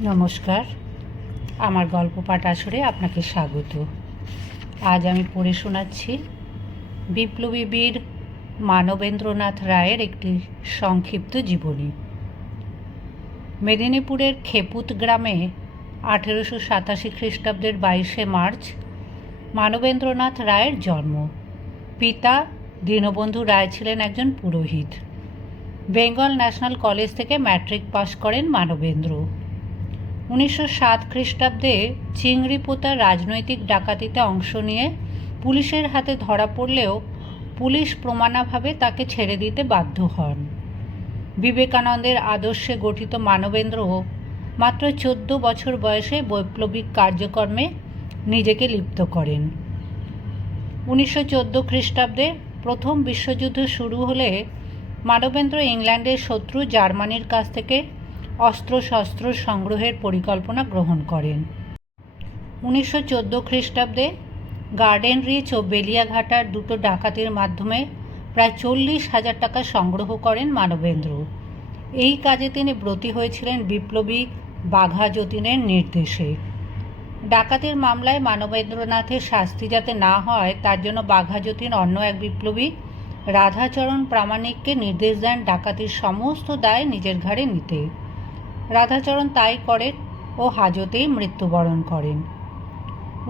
নমস্কার। আমার গল্প পাঠ আসরে আপনাকে স্বাগত। আজ আমি পড়ে শোনাচ্ছি বিপ্লবী বীর মানবেন্দ্রনাথ রায়ের একটি সংক্ষিপ্ত জীবনী। মেদিনীপুরের খেপুত গ্রামে আঠেরোশো সাতাশি খ্রিস্টাব্দের বাইশে মার্চ মানবেন্দ্রনাথ রায়ের জন্ম। পিতা দীনবন্ধু রায় ছিলেন একজন পুরোহিত। বেঙ্গল ন্যাশনাল কলেজ থেকে ম্যাট্রিক পাশ করেন মানবেন্দ্র। উনিশশো সাত খ্রিস্টাব্দে চিংড়িপোতা রাজনৈতিক ডাকাতিতে অংশ নিয়ে পুলিশের হাতে ধরা পড়লেও পুলিশ প্রমাণাভাবে তাকে ছেড়ে দিতে বাধ্য হন। বিবেকানন্দের আদর্শে গঠিত মানবেন্দ্র মাত্র চোদ্দ বছর বয়সে বৈপ্লবিক কার্যকর্মে নিজেকে লিপ্ত করেন। উনিশশো চোদ্দ খ্রিস্টাব্দে প্রথম বিশ্বযুদ্ধ শুরু হলে মানবেন্দ্র ইংল্যান্ডের শত্রু জার্মানির কাছ থেকে অস্ত্রশস্ত্র সংগ্রহের পরিকল্পনা গ্রহণ করেন। উনিশশো চোদ্দ খ্রিস্টাব্দে গার্ডেন রিচ ও বেলিয়াঘাটার দুটো ডাকাতির মাধ্যমে প্রায় চল্লিশ হাজার টাকা সংগ্রহ করেন মানবেন্দ্র। এই কাজে তিনি ব্রতী হয়েছিলেন বিপ্লবী বাঘা যতীনের নির্দেশে। ডাকাতির মামলায় মানবেন্দ্রনাথের শাস্তি যাতে না হয়, তার জন্য বাঘা যতীন অন্য এক বিপ্লবী রাধাচরণ প্রামাণিককে নির্দেশ দেন ডাকাতির সমস্ত দায় নিজের ঘাড়ে নিতে। রাধাচরণ তাই করেন ও হাজতেই মৃত্যুবরণ করেন।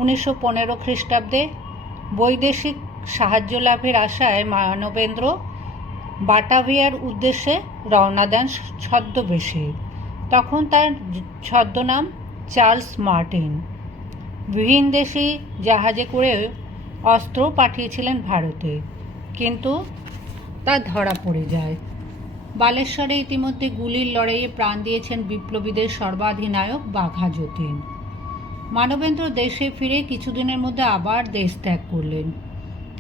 উনিশশো পনেরো খ্রিস্টাব্দে বৈদেশিক সাহায্য লাভের আশায় মানবেন্দ্র বাটাভিয়ার উদ্দেশ্যে রওনা দেন ছদ্মবেশে। তখন তার ছদ্মনাম চার্লস মার্টিন। ভিনদেশি জাহাজে করে অস্ত্র পাঠিয়েছিলেন ভারতে, কিন্তু তা ধরা পড়ে যায়। বালেশ্বরে ইতিমধ্যে গুলির লড়াইয়ে প্রাণ দিয়েছেন বিপ্লবীদের সর্বাধিনায়ক বাঘা যতীন। মানবেন্দ্র দেশে ফিরে কিছুদিনের মধ্যে আবার দেশ ত্যাগ করলেন।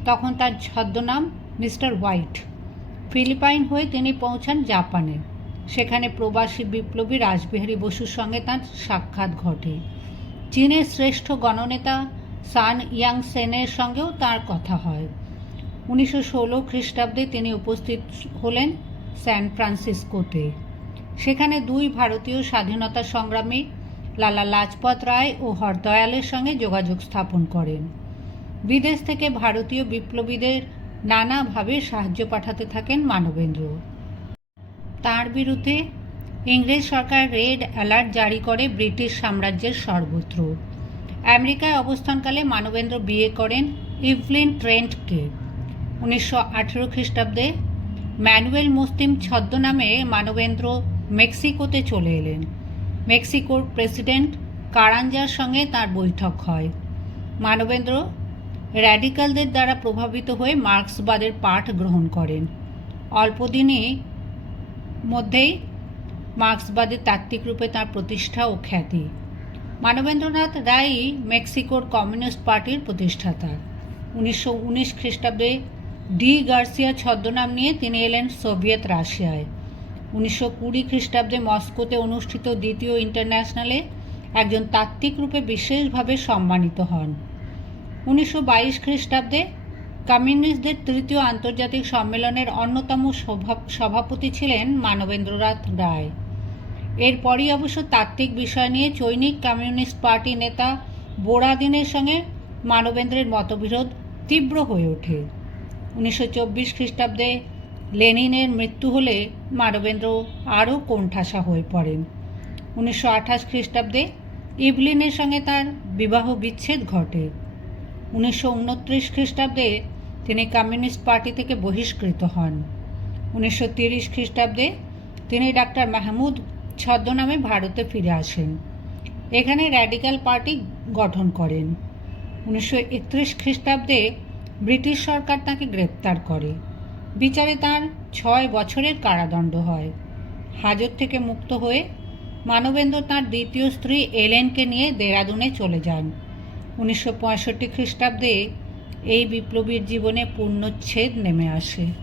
তখন তার ছদ্মনাম মিস্টার হোয়াইট। ফিলিপাইন হয়ে তিনি পৌঁছান জাপানে। সেখানে প্রবাসী বিপ্লবী রাসবিহারী বসুর সঙ্গে তার সাক্ষাৎ ঘটে। চীনের শ্রেষ্ঠ গণনেতা সান ইয়াং সেনের সঙ্গেও তার কথা হয়। উনিশশো ষোলো খ্রিস্টাব্দে তিনি উপস্থিত হলেন স্যান ফ্রান্সিসকোতে। সেখানে দুই ভারতীয় স্বাধীনতা সংগ্রামী লালা লাজপত রায় ও হরদয়ালের সঙ্গে যোগাযোগ স্থাপন করেন। বিদেশ থেকে ভারতীয় বিপ্লবীদের নানাভাবে সাহায্য পাঠাতে থাকেন মানবেন্দ্র। তার বিরুদ্ধে ইংরেজ সরকার রেড অ্যালার্ট জারি করে ব্রিটিশ সাম্রাজ্যের সর্বত্র। আমেরিকায় অবস্থানকালে মানবেন্দ্র বিয়ে করেন ইভলিন ট্রেন্টকে। উনিশশো আঠেরো খ্রিস্টাব্দে ম্যানুয়েল মুসলিম ছদ্মনামে মানবেন্দ্র মেক্সিকোতে চলে এলেন। মেক্সিকোর প্রেসিডেন্ট কারাঞ্জার সঙ্গে তার বৈঠক হয়। মানবেন্দ্র র্যাডিক্যালদের দ্বারা প্রভাবিত হয়ে মার্ক্সবাদের পাঠ গ্রহণ করেন। অল্পদিনই মধ্যেই মার্ক্সবাদের তাত্ত্বিক রূপে তার প্রতিষ্ঠা ও খ্যাতি। মানবেন্দ্রনাথ রায়ই মেক্সিকোর কমিউনিস্ট পার্টির প্রতিষ্ঠাতা। উনিশশো উনিশ খ্রিস্টাব্দে ডি গার্সিয়া ছদ্মনাম নিয়ে তিনি এলেন সোভিয়েত রাশিয়ায়। উনিশশো কুড়ি খ্রিস্টাব্দে মস্কোতে অনুষ্ঠিত দ্বিতীয় ইন্টারন্যাশনালে একজন তাত্ত্বিক রূপে বিশেষভাবে সম্মানিত হন। উনিশশো বাইশ খ্রিস্টাব্দে কমিউনিস্টদের তৃতীয় আন্তর্জাতিক সম্মেলনের অন্যতম সভাপতি ছিলেন মানবেন্দ্রনাথ রায়। এরপরই অবশ্য তাত্ত্বিক বিষয় নিয়ে চৈনিক কমিউনিস্ট পার্টি নেতা বোরাদিনের সঙ্গে মানবেন্দ্রের মতবিরোধ তীব্র হয়ে ওঠে। উনিশশো চব্বিশ খ্রিস্টাব্দে লেনিনের মৃত্যু হলে মানবেন্দ্র আরও কোণঠাসা হয়ে পড়েন। উনিশশো আঠাশ খ্রিস্টাব্দে ইভলিনের সঙ্গে তার বিবাহ বিচ্ছেদ ঘটে। উনিশশো উনত্রিশ খ্রিস্টাব্দে তিনি কমিউনিস্ট পার্টি থেকে বহিষ্কৃত হন। উনিশশো তিরিশ খ্রিস্টাব্দে তিনি ডাক্তার মাহমুদ ছদ্মনামে ভারতে ফিরে আসেন। এখানে র্যাডিক্যাল পার্টি গঠন করেন। উনিশশো একত্রিশ খ্রিস্টাব্দে ব্রিটিশ সরকার তাকে গ্রেপ্তার করে। বিচারে তার ছয় বছরের কারাদণ্ড হয়। হাজত থেকে মুক্ত হয়ে মানবেন্দ্র তার দ্বিতীয় স্ত্রী এলেনকে নিয়ে দেরাদুনে চলে যান। উনিশশো পঁয়ষট্টি খ্রিস্টাব্দে এই বিপ্লবীর জীবনে পূর্ণচ্ছেদ নেমে আসে।